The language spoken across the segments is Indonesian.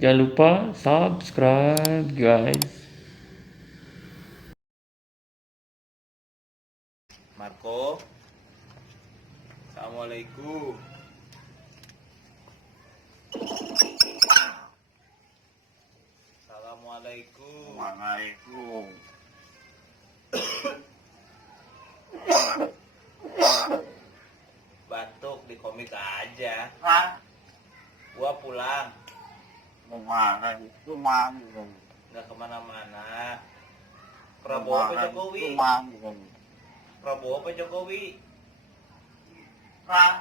Jangan lupa subscribe guys. Marco, assalamualaikum. Assalamualaikum. Waalaikumsalam. Batuk di komik aja. Hah? Gua pulang, Kemana itu manggung? nggak kemana-mana. Prabowo apa Jokowi? Manggung. Prabowo apa Jokowi? Hah?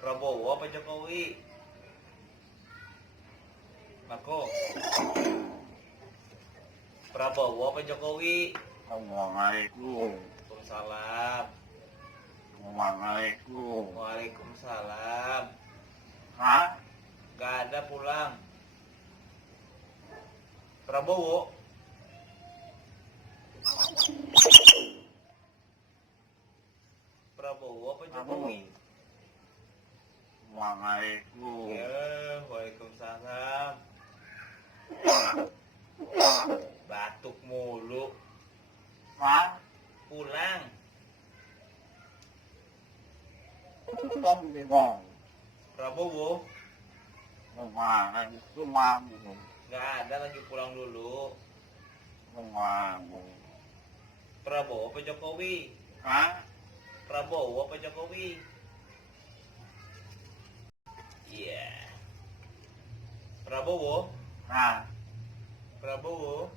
Prabowo apa Jokowi? Marco, Prabowo apa Jokowi? Assalamualaikum. Waalaikumsalam. Assalamualaikum. Waalaikumsalam. Hah? Gak ada pulang. Prabowo. Prabowo apa Jokowi? Assalamualaikum. Ya, waalaikumsalam. Batuk mulu. Hah? Pulang. Kamu bingung. Prabowo. Kemana itu manggung? Gak ada, lagi pulang dulu. Manggung. Prabowo apa Jokowi? Hah? Prabowo apa Jokowi? Iya. Prabowo. Hah? Prabowo.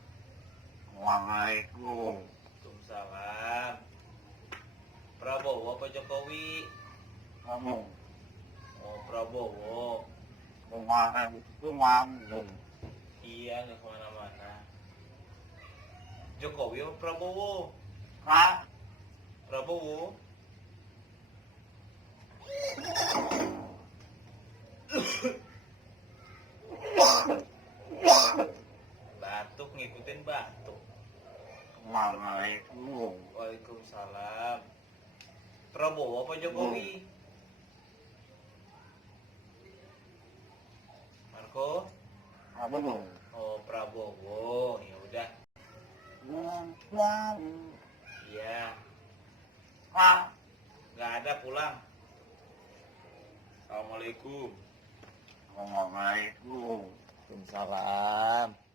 Assalamualaikum. Waalaikumsalam. Prabowo apa Jokowi? Kamu Oh, Prabowo. kemana itu manggung? Iya, nggak kemana-mana. Jokowi apa Prabowo? Hah? Prabowo. Batuk, ngikutin batuk. Assalamualaikum. Waalaikumsalam. Prabowo apa Jokowi? Marco? Kamu Oh, Prabowo. Ya udah. Iya. Hah? Nggak ada, pulang. Assalamualaikum. Assalamualaikum. Waalaikumsalam.